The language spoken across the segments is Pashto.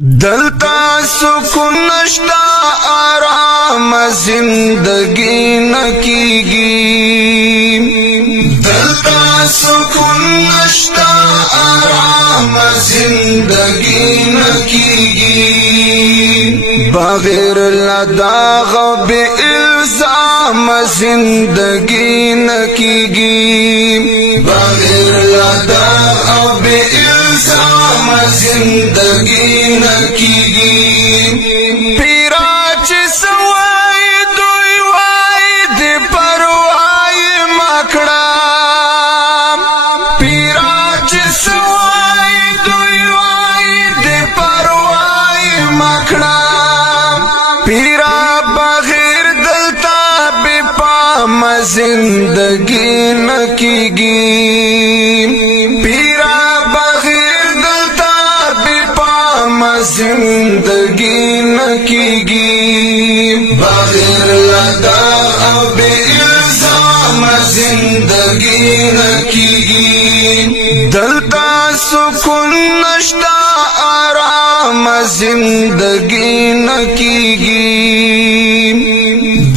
دلتا سکون نشتا آرام زندگی نکیگی دلتا سکون نشتا آرام زندگی نکیگی بغیر لداغ بے الزام زندگی نکیگی بغیر لداغ بے الزام زندگی نکیگی پیرا چی سوائی دوی وائی دی پروائی مکڑا پیرا چی سوائی دوی وائی دی پروائی مکڑا پیرا بغیر دلتا بے پام زندگی نکیگی پیرا زندگی نکیگی بغیر لدا بے الزام زندگی نکیگی دلتا سکون نشتا آرام زندگی نکیگی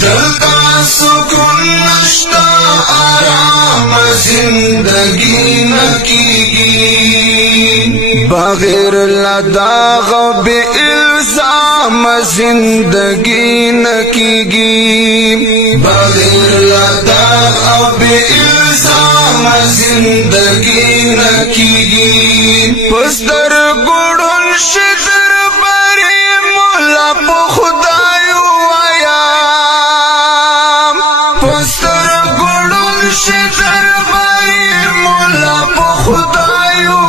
دلتا سکون نشتا آرام زندگی نکیگی بغیر لداغ بے الزام زندگی نکیگی بغیر لداغ بے الزام زندگی نکیگی پستر گوڑن شدر بری مولا پو خدایو آیا پستر گوڑن شدر بری مولا پو خدایو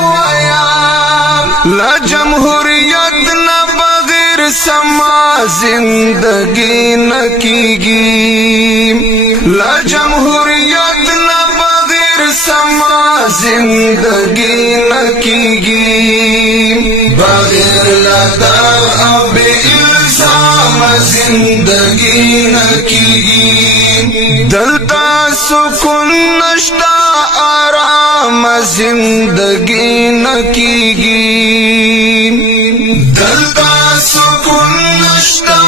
لا جمہوریت نہ بغیر سما زندگی نکیگی لا جمہوریت نہ بغیر سما زندگی نکیگی بغیر لدا بے الزام زندگی نکیگی دلتا سکون نشتا آرام زندگی نکیگی دلتا سکون نشتا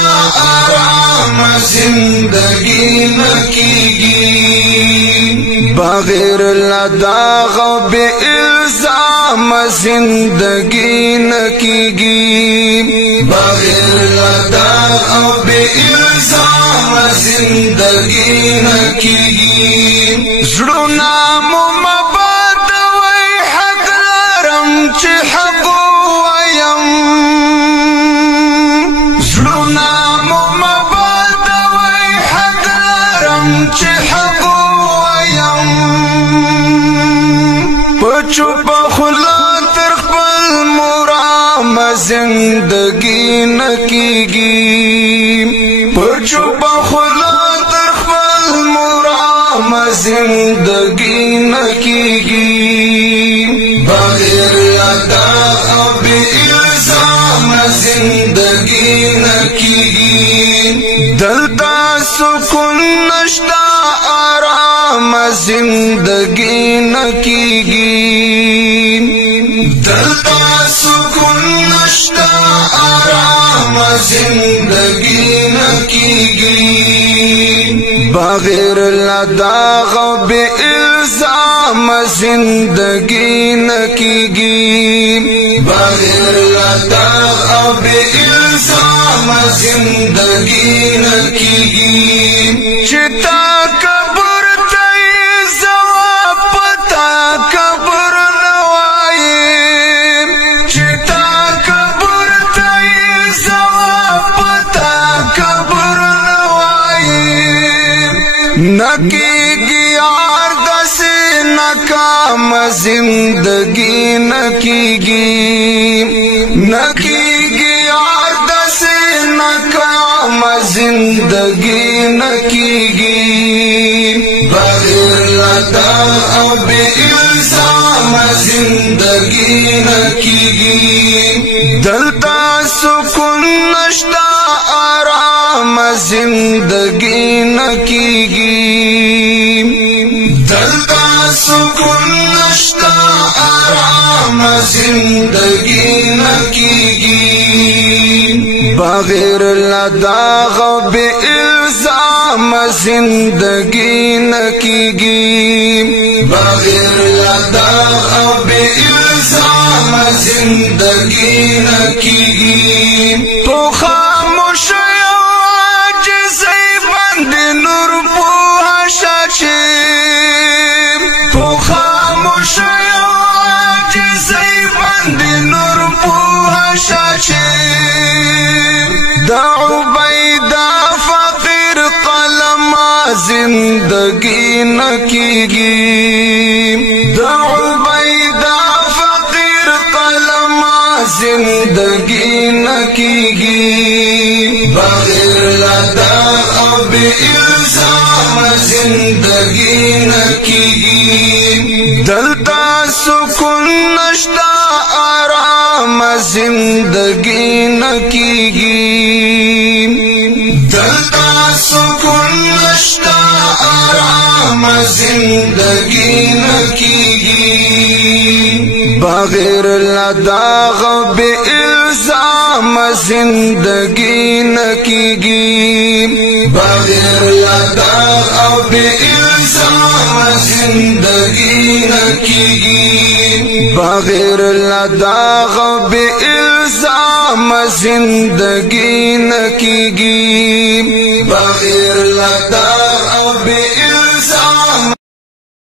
آرام زندگی نکیگی بغیر لداغ بے الزام زندگی نکیگی بغیر لداغ بے الزام زندگی نکیگی زڑونا مباد وی حق لرم چی حق ویم زڑونا مباد وی حق لرم چی حق ویم پچو پخلا تر خپل مرام زندگی نکیگی پچو پخلا تر خپل مرام زندگی نکیگی بغیر لدا بے الزام زندگی نکیگی دلتا سکون نشتا آرام زندگی نکیگی دلتا سکون نشتا آرام زندگی نکیگی بغیر لداغ بے الزام زندگی نکیگی بغیر لداغ بے الزام زندگی نکیگی چتا قبر تی زوا پتا قبر نوائی چتا قبر تی زوا پتا قبر نکیگی یار دسی ناکام زندگی نکیگی نکیگی یار دسی ناکام زندگی نکیگی بغیر لدا بے الزام زندگی نکیگی دلتا سکون نشتا آرام زندگی نکیگی دلتا سکون نشتا آرام زندگی نہ کیگی بغیر لداغ بے الزام زندگی نکیگی بغیر لداغ بے الزام زندگی نکیگی تو خاموش عاجزی بند نور پوہشا چھے تو خاموش عاجزی بند نور پوہشا چھے دا عبیدہ فقیر قلم زندگی نکیگی دا عبیدہ فقیر قلم زندگی نکیگی بغیر لداغ بے الزام زندگی نکیگی دلتا سکون نشتا آرام زندگی نکیگی دلتا سکون نشتا آرام زندگی نکیگی بغیر لداغ بے الزام زندگی نکیگی بغیر لداغ بے الزام زندگی نکیگی بغیر لداغ بے الزام زندگی نکیگی بغیر لداغ بے الزام